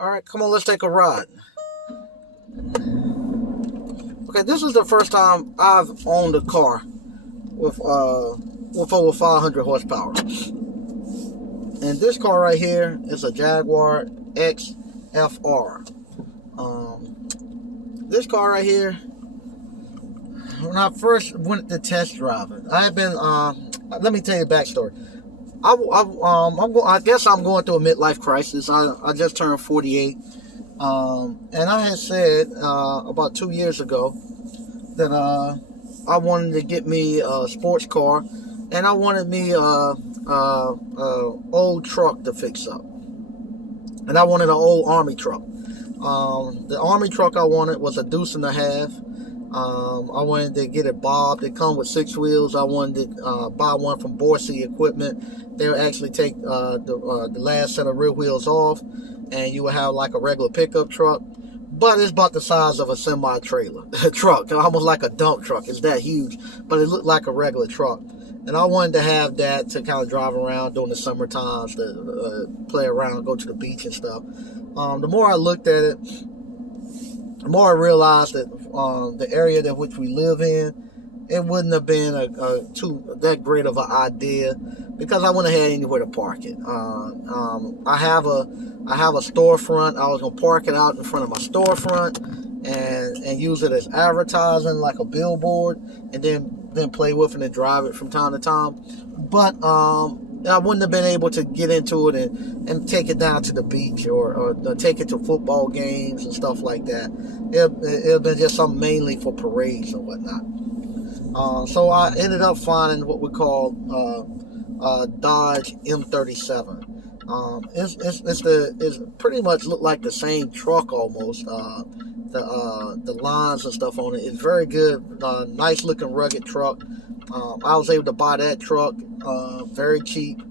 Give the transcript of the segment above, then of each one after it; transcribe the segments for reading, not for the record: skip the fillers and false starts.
All right, come on, let's take a ride. Okay, this is the first time I've owned a car with over 500 horsepower. And this car right here is a Jaguar XFR. This car right here, when I first went to test drive it, I had been. Let me tell you the backstory. I guess I'm going through a midlife crisis. I just turned 48, and I had said about 2 years ago that I wanted to get me a sports car, and I wanted me a old truck to fix up, and I wanted an old army truck. The army truck I wanted was a deuce and a half. I wanted to get it bobbed. It come with 6 wheels. I wanted to buy one from Boise Equipment. They'll actually take the last set of rear wheels off, and you will have like a regular pickup truck. But it's about the size of a semi-trailer truck, almost like a dump truck. It's that huge, but it looked like a regular truck. And I wanted to have that to kind of drive around during the summer times, to play around, go to the beach and stuff. The more I looked at it, the more I realized that the area that which we live in, it wouldn't have been that great of an idea, because I wouldn't have had anywhere to park it. I have a storefront. I was gonna park it out in front of my storefront and use it as advertising, like a billboard, and then play with it and drive it from time to time. But I wouldn't have been able to get into it and take it down to the beach or take it to football games and stuff like that. It'd been just something mainly for parades and whatnot. So I ended up finding what we call Dodge M37. It's pretty much look like the same truck almost. The lines and stuff on it is very good. Nice looking rugged truck. I was able to buy that truck very cheap.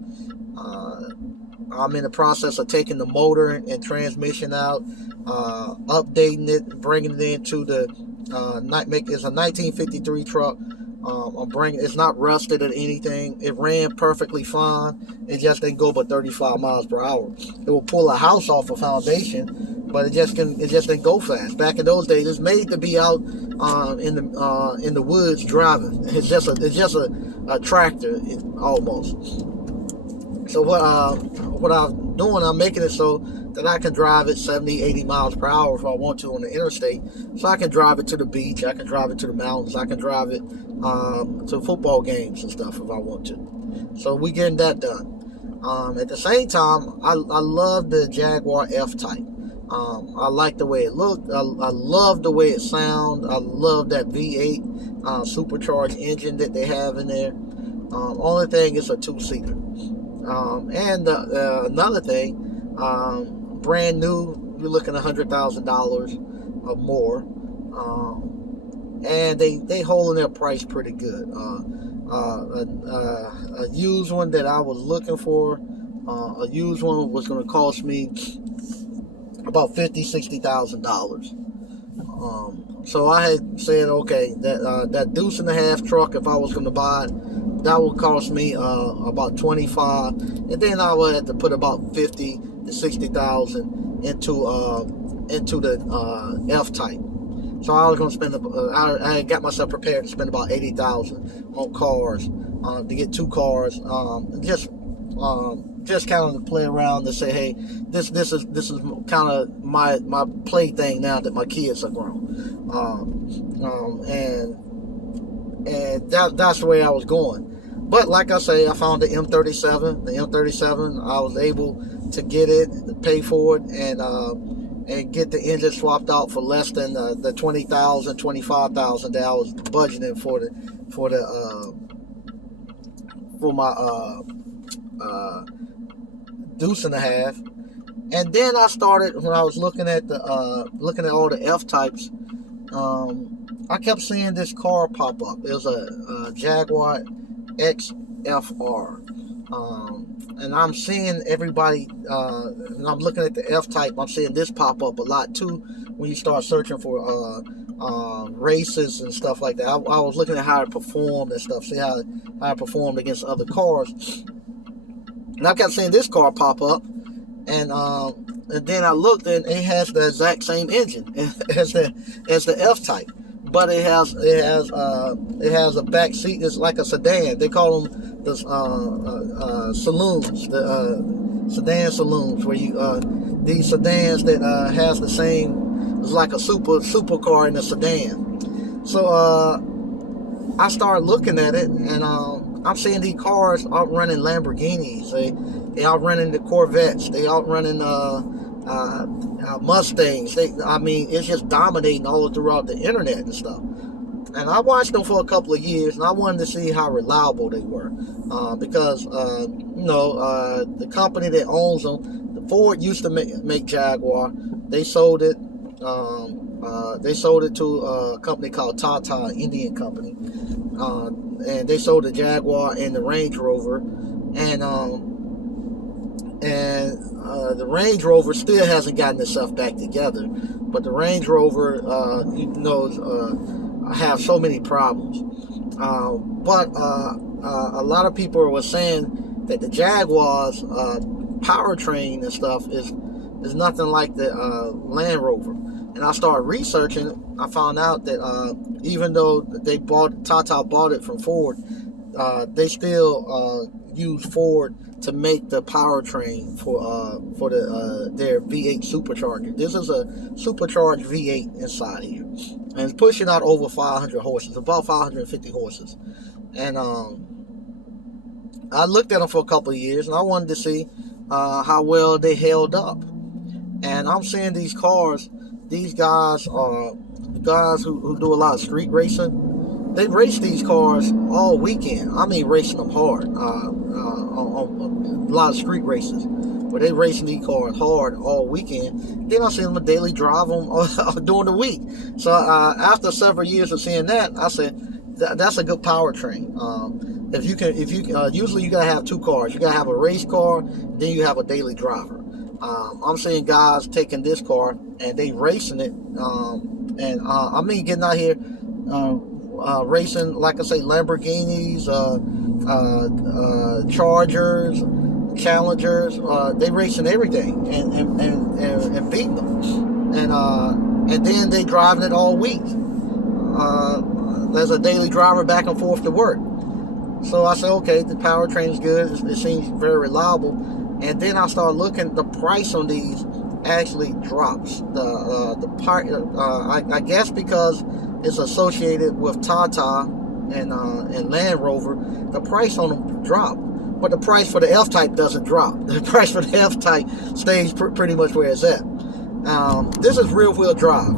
I'm in the process of taking the motor and transmission out, updating it, bringing it into the it's a 1953 truck. It's not rusted or anything. It ran perfectly fine. It just didn't go but 35 miles per hour. It will pull a house off a foundation, but it just didn't go fast. Back in those days, it's made to be out in the woods driving. It's just a tractor almost. So what I'm doing, I'm making it so that I can drive it 70, 80 miles per hour if I want to on the interstate. So I can drive it to the beach, I can drive it to the mountains, I can drive it to football games and stuff if I want to. So we getting that done. At the same time, I love the Jaguar F-Type. I like the way it looked. I love the way it sounds. I love that V8 supercharged engine that they have in there. Only thing is a two-seater. And another thing, brand new, you're looking at $100,000 or more, and they holding their price pretty good. A used one that I was looking for, a used one was going to cost me about $50,000-$60,000. So I had said, okay, that deuce and a half truck, if I was going to buy it, that would cost me about 25, and then I would have to put about 50 to 60,000 into the F type. So I was going to spend. I had got myself prepared to spend about 80,000 on cars to get two cars. Just kind of play around and say, hey, this is kind of my plaything now that my kids are grown, and that's the way I was going. But like I say, I found the M37. The M37, I was able to get it, pay for it, and get the engine swapped out for less than the 20,000, 25,000 that I was budgeting for my deuce and a half. And then I started, when I was looking at all the F types, I kept seeing this car pop up. It was a Jaguar XFR. And I'm seeing everybody, and I'm looking at the F type, I'm seeing this pop up a lot too when you start searching for races and stuff like that. I was looking at how it performed and stuff, see how it performed against other cars. And I kept seeing this car pop up, And then I looked, and it has the exact same engine as the F type, but it has a back seat. It's like a sedan. They call them the saloons, the sedan saloons, where you these sedans that has the same. It's like a supercar in a sedan. So I started looking at it, and I'm seeing these cars outrunning Lamborghinis. They outrunning the Corvettes. They outrunning Mustangs. I mean, it's just dominating all throughout the internet and stuff. And I watched them for a couple of years, and I wanted to see how reliable they were, because the company that owns them, Ford used to make Jaguar. They sold it. They sold it to a company called Tata, Indian company, and they sold the Jaguar and the Range Rover, and the Range Rover still hasn't gotten itself back together. But the Range Rover, have so many problems. But a lot of people were saying that the Jaguar's powertrain and stuff is nothing like the Land Rover. And I started researching. I found out that even though Tata bought it from Ford, they still use Ford to make the powertrain for their V8 supercharger. This is a supercharged V8 inside here, and it's pushing out over 500 horses, about 550 horses. And I looked at them for a couple of years, and I wanted to see how well they held up. And I'm seeing these cars. These guys are guys who do a lot of street racing. They race these cars all weekend. I mean, racing them hard. On a lot of street races where they racing these cars hard all weekend. Then I see them daily drive them during the week. So after several years of seeing that, I said that's a good powertrain. Usually you gotta have two cars. You gotta have a race car, then you have a daily driver. I'm seeing guys taking this car and they racing it, I mean getting out here racing, like I say, Lamborghinis, Chargers, Challengers. They racing everything and beating them, and then they driving it all week. There's a daily driver back and forth to work. So I said, okay, the powertrain is good. It seems very reliable. And then I started looking. The price on these actually drops. I guess because it's associated with Tata and Land Rover, the price on them drop. But the price for the F-Type doesn't drop. The price for the F-Type stays pretty much where it's at. This is rear-wheel drive.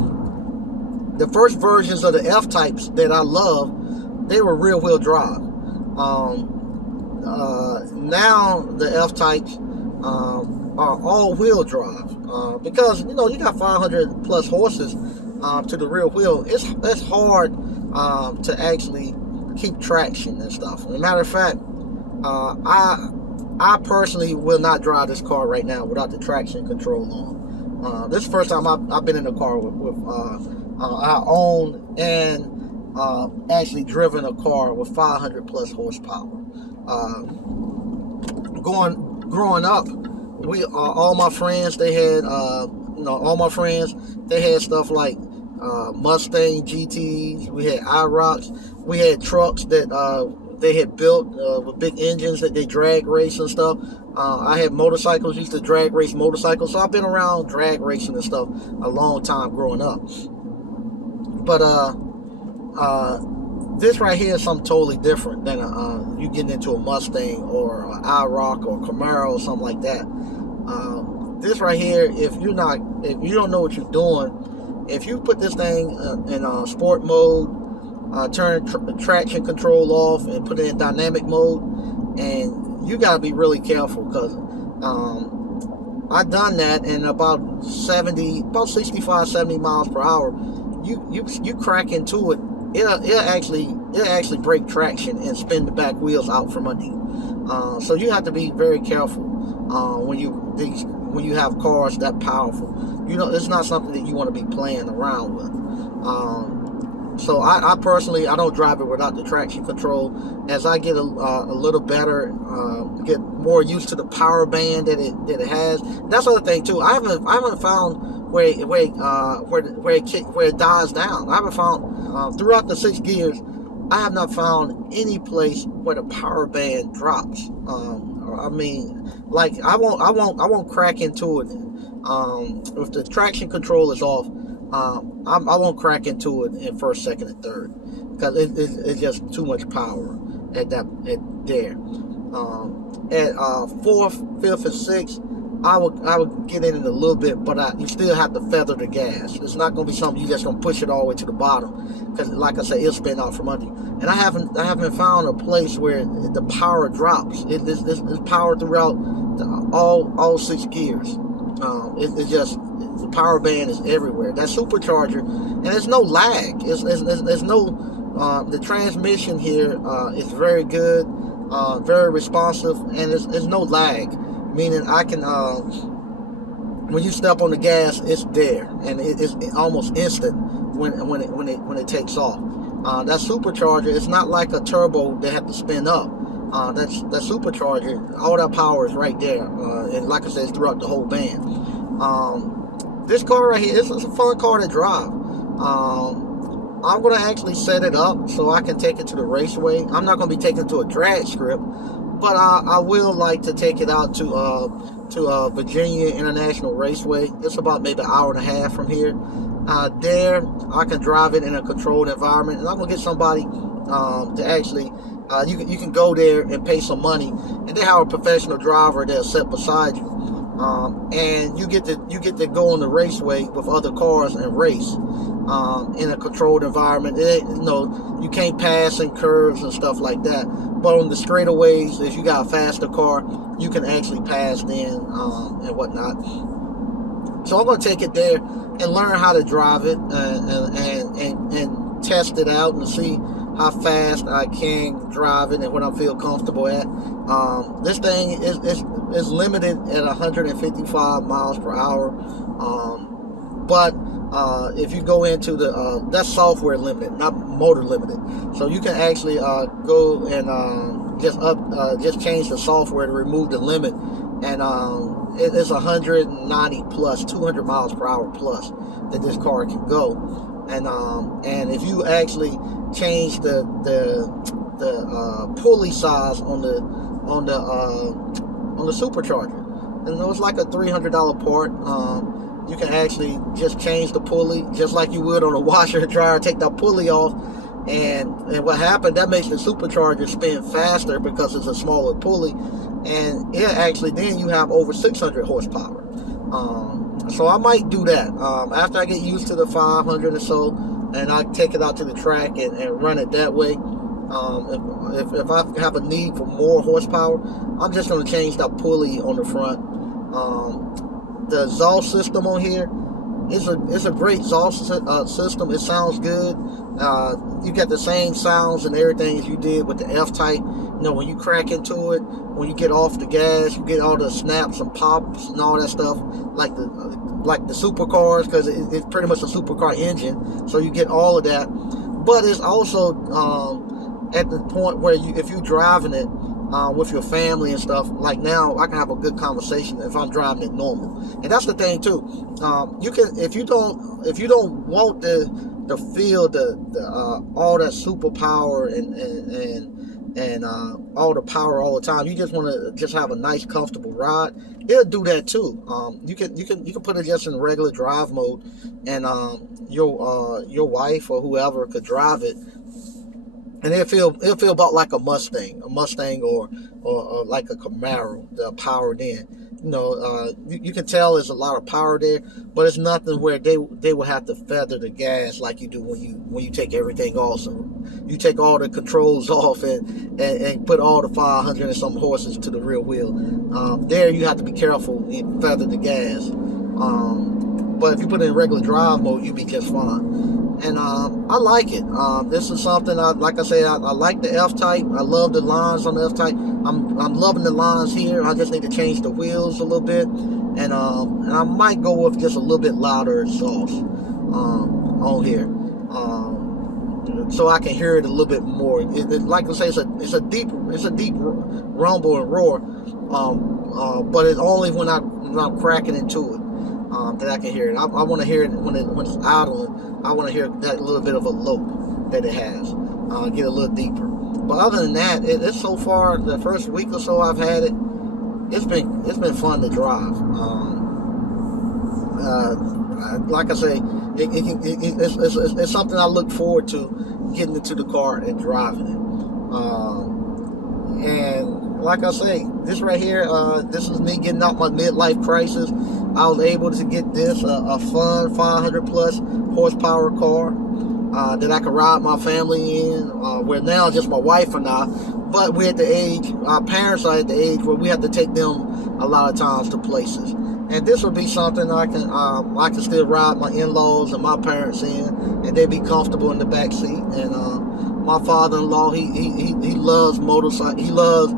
The first versions of the F-Types that I love, they were rear-wheel drive. Now the F-Types are all-wheel drive, because you got 500 plus horses to the rear wheel. It's hard to actually keep traction and stuff. As a matter of fact, I personally will not drive this car right now without the traction control on. This is the first time I've been in a car with I own and actually driven a car with 500 plus horsepower. Growing up, all my friends, they had stuff like Mustang GTs. We had IROCs. We had trucks that they had built with big engines that they drag race and stuff. I had motorcycles, used to drag race motorcycles. So I've been around drag racing and stuff a long time growing up. But this right here is something totally different than you getting into a Mustang or an IROC or Camaro or something like that. This right here, if you don't know what you're doing, if you put this thing in sport mode, turn traction control off and put it in dynamic mode, and you gotta be really careful, because I've done that, and about 65, 70 miles per hour, you crack into it. It'll actually break traction and spin the back wheels out from under you. So you have to be very careful when you have cars that powerful. It's not something that you want to be playing around with. So I personally, I don't drive it without the traction control. As I get a little better, get more used to the power band that it has. That's the other thing too. I haven't found where it dies down. I haven't found throughout the 6 gears. I have not found any place where the power band drops. I mean, like I won't crack into it. If the traction control is off, I won't crack into it in first, second, and third because it's just too much power at there. At fourth, fifth, and sixth, I would get in it a little bit, but you still have to feather the gas. It's not going to be something you just going to push it all the way to the bottom because, like I said, it'll spin out from under you. And I haven't found a place where the power drops. It's power throughout all 6 gears. It's just the power band is everywhere. That supercharger, and there's no lag. There's no the transmission here is very good, very responsive, and there's no lag. Meaning I can when you step on the gas, it's there, and it's almost instant when it takes off. That supercharger, it's not like a turbo that have to spin up. That supercharger, all that power is right there, and like I said, it's throughout the whole band. This car right here, this is a fun car to drive. I'm gonna actually set it up so I can take it to the raceway. I'm not gonna be taking it to a drag strip, but I will like to take it out to Virginia International Raceway. It's about maybe an hour and a half from here. There, I can drive it in a controlled environment, and I'm gonna get somebody to actually. You can go there and pay some money, and they have a professional driver that'll sit beside you, and you get to go on the raceway with other cars and race in a controlled environment. You can't pass in curves and stuff like that. But on the straightaways, if you got a faster car, you can actually pass then and whatnot. So I'm going to take it there and learn how to drive it and test it out and see how fast I can drive it and what I feel comfortable at. This thing is limited at 155 miles per hour. But if you go into that's software limited, not motor limited. So you can actually go and just change the software to remove the limit, and it's 190 plus, 200 miles per hour plus that this car can go. And if you actually change the pulley size on the supercharger, and it was like a $300 part. You can actually just change the pulley just like you would on a washer and dryer. Take that pulley off, and what happened, that makes the supercharger spin faster because it's a smaller pulley, and it actually then you have over 600 horsepower. So I might do that after I get used to the 500 or so, and I take it out to the track and run it that way. If I have a need for more horsepower, I'm just going to change that pulley on the front. The exhaust system on here is a great exhaust system. It sounds good. You get the same sounds and everything as you did with the F-Type. When you crack into it, when you get off the gas, you get all the snaps and pops and all that stuff, like the supercars, because it's pretty much a supercar engine. So you get all of that. But it's also at the point where if you're driving it with your family and stuff, like now I can have a good conversation if I'm driving it normal. And that's the thing too. You can, if you don't want to feel the all that superpower and all the power all the time, you just want to just have a nice comfortable ride, it'll do that too. You can put it just in regular drive mode, and your wife or whoever could drive it, and it'll feel about like a Mustang or like a Camaro, the powered in. You can tell there's a lot of power there, but it's nothing where they will have to feather the gas like you do when you take everything off. So you take all the controls off and put all the 500 and some horses to the rear wheel. There you have to be careful and feather the gas. But if you put it in regular drive mode, you'll be just fine. And I like it. This is something like I say, I like the F-Type. I love the lines on the F-Type. I'm loving the lines here. I just need to change the wheels a little bit, and I might go with just a little bit louder exhaust on here. so I can hear it a little bit more. Like I say, it's a deep rumble and roar, but it's only when I'm cracking into it that I can hear it. I want to hear it when it's idling. I want to hear that little bit of a lope that it has. Get a little deeper. But other than that, it's so far the first week or so I've had it. It's been fun to drive. Like I say, it's something I look forward to, getting into the car and driving it. And like I say, this right here, this is me getting out my midlife crisis. I was able to get this a fun 500 plus horsepower car that I could ride my family in. Where now just my wife and I, but we're at the age, our parents are at the age where we have to take them a lot of times to places. And this would be something I can still ride my in-laws and my parents in, and they'd be comfortable in the back seat. And my father-in-law, he loves motorcycles. He loves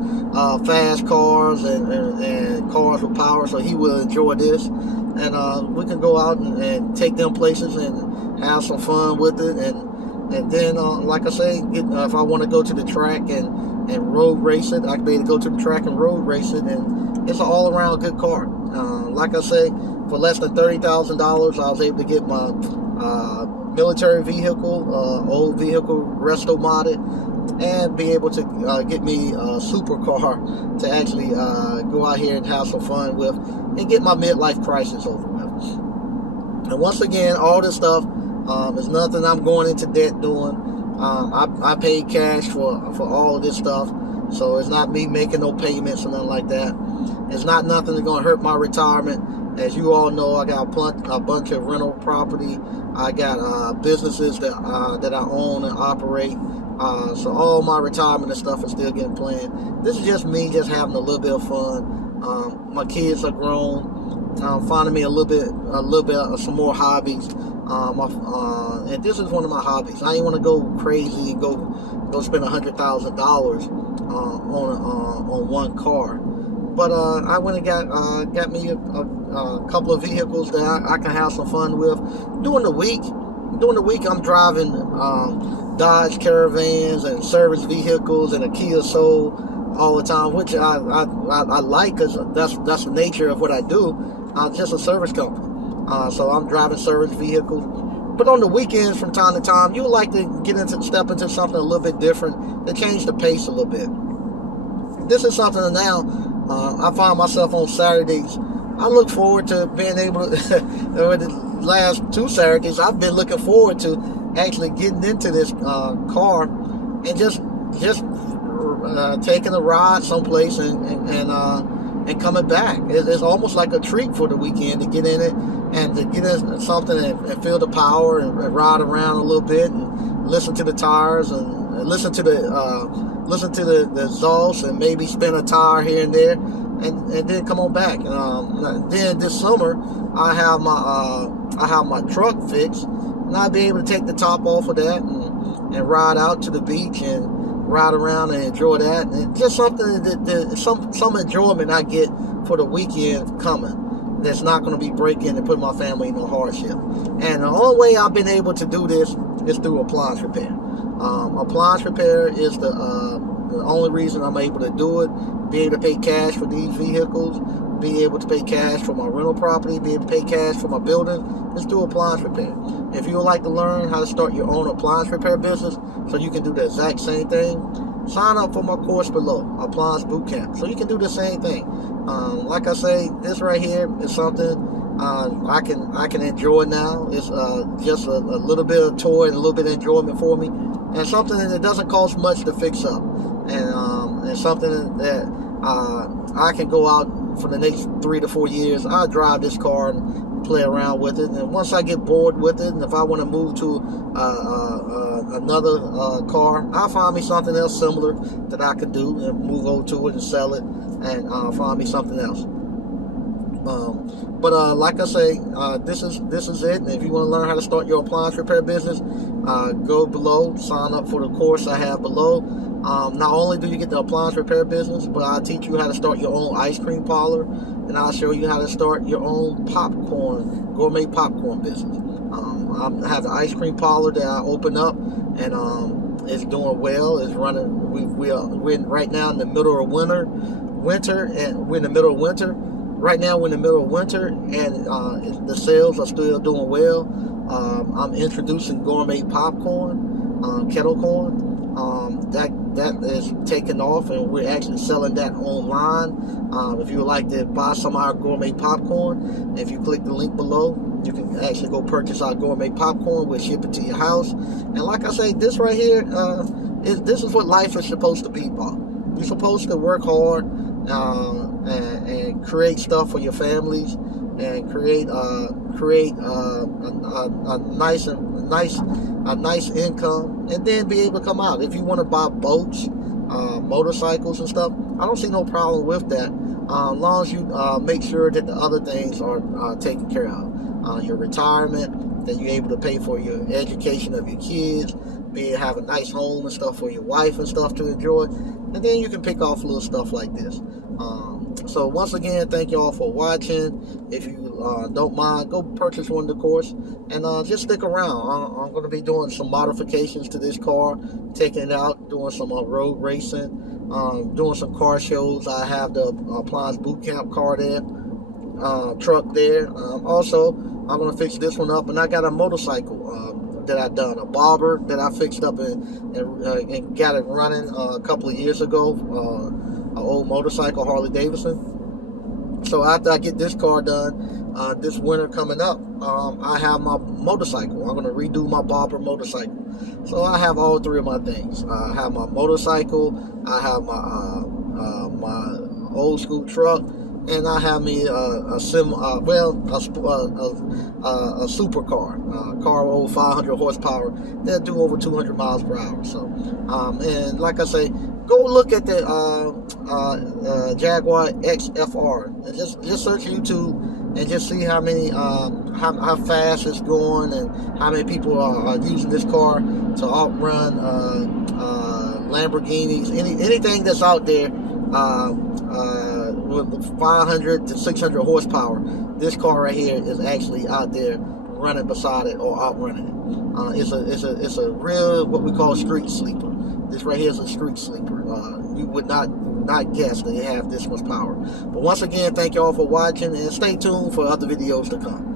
fast cars and cars with power, so he will enjoy this. And we can go out and take them places and have some fun with it. And then, like I say, if I want to go to the track and road race it, I can be able to go to the track and road race it. And it's an all-around good car. Like I say, for less than $30,000, I was able to get my military vehicle, old vehicle, resto modded, and be able to get me a supercar to actually go out here and have some fun with and get my midlife crisis over with. And once again, all this stuff is nothing I'm going into debt doing. I paid cash for all of this stuff, so it's not me making no payments or nothing like that. It's not nothing that's going to hurt my retirement. As you all know, I got a bunch of rental property. I got businesses that I own and operate. So all my retirement and stuff is still getting planned. This is just me just having a little bit of fun. My kids are grown. Finding me a little bit of some more hobbies. And this is one of my hobbies. I ain't want to go crazy and go spend $100,000 on one car. But I went and got me a couple of vehicles that I can have some fun with. During the week, I'm driving Dodge Caravans and service vehicles and a Kia Soul all the time, which I like, because that's the nature of what I do. I'm just a service company, so I'm driving service vehicles. But on the weekends, from time to time, you would like to step into something a little bit different, to change the pace a little bit. This is something that now I find myself on Saturdays. I look forward to being able to, over the last 2 Saturdays, I've been looking forward to actually getting into this car and just taking a ride someplace and coming back. It's almost like a treat for the weekend to get in it and to get in something and feel the power and ride around a little bit and listen to the tires and listen to the exhaust and maybe spin a tire here and there, and then come on back. Then this summer I have my truck fixed, and I'll be able to take the top off of that and ride out to the beach and ride around and enjoy that. And just something that some enjoyment I get for the weekend coming, that's not going to be breaking and putting my family in no hardship. And the only way I've been able to do this is through appliance repair. Appliance repair is the only reason I'm able to do it. Be able to pay cash for these vehicles, be able to pay cash for my rental property, be able to pay cash for my building, is through appliance repair. If you would like to learn how to start your own appliance repair business so you can do the exact same thing, sign up for my course below, Appliance Bootcamp, so you can do the same thing. Like I say, this right here is something I can enjoy now. It's just a little bit of toy and a little bit of enjoyment for me, and something that doesn't cost much to fix up, and something that I can go out for the next 3 to 4 years. I drive this car and play around with it, and once I get bored with it, and if I want to move to another car, I'll find me something else similar that I can do and move over to it and sell it, and find me something else. But like I say, this is it. And if you want to learn how to start your appliance repair business, go below, sign up for the course I have below. Not only do you get the appliance repair business, but I'll teach you how to start your own ice cream parlor, and I'll show you how to start your own gourmet popcorn business. I have the ice cream parlor that I opened up, and it's doing well. It's running. We're right now in the middle of winter, and we're in the middle of winter. Right now we're in the middle of winter, and the sales are still doing well. I'm introducing gourmet popcorn, kettle corn. That is taking off, and we're actually selling that online. If you would like to buy some of our gourmet popcorn, if you click the link below, you can actually go purchase our gourmet popcorn. We'll ship it to your house. And like I say, this right here, this is what life is supposed to be about. You're supposed to work hard and create stuff for your families, and create a nice income, and then be able to come out. If you want to buy boats, motorcycles and stuff, I don't see no problem with that, as long as you make sure that the other things are taken care of. Your retirement, that you're able to pay for your education of your kids, have a nice home and stuff for your wife and stuff to enjoy, and then you can pick off little stuff like this. So once again, thank you all for watching. If you don't mind, go purchase one of the cars, and just stick around. I'm going to be doing some modifications to this car, taking it out, doing some road racing, doing some car shows. I have the Appliance boot camp car there, truck there. Also, I'm going to fix this one up, and I got a motorcycle that I done, a bobber that I fixed up and got it running a couple of years ago. An old motorcycle, Harley Davidson. So after I get this car done, this winter coming up, I have my motorcycle. I'm going to redo my bobber motorcycle. So I have all three of my things. I have my motorcycle, I have my my old school truck, and I have me a supercar, car over 500 horsepower that do over 200 miles per hour. So, and like I say, go look at the Jaguar XFR, and just search YouTube and just see how many how fast it's going, and how many people are using this car to outrun Lamborghinis, anything that's out there with 500 to 600 horsepower. This car right here is actually out there running beside it or outrunning it. It's a real, what we call, street sleeper. This right here is a street sleeper. You would not guess that it have this much power. But once again, thank you all for watching, and stay tuned for other videos to come.